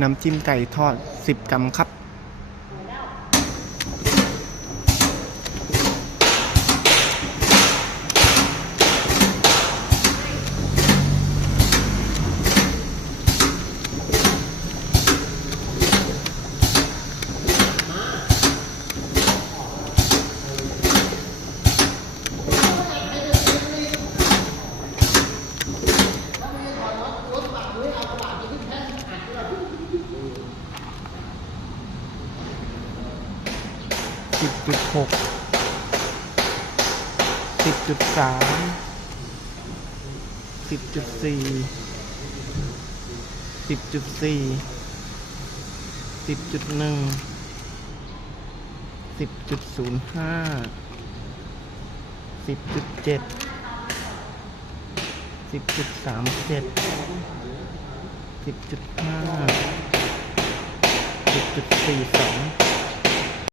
น้ำจิ้มไก่ทอด 10 กรัมครับ สิบจุดหกสิบจุดสามสิบจุดสี่สิบจุดสี่สิบจุดหนึ่งสิบจุดศูนย์ห้าสิบจุดเจ็ดสิบจุดสามเจ็ดสิบจุดห้าสิบจุดสี่สอง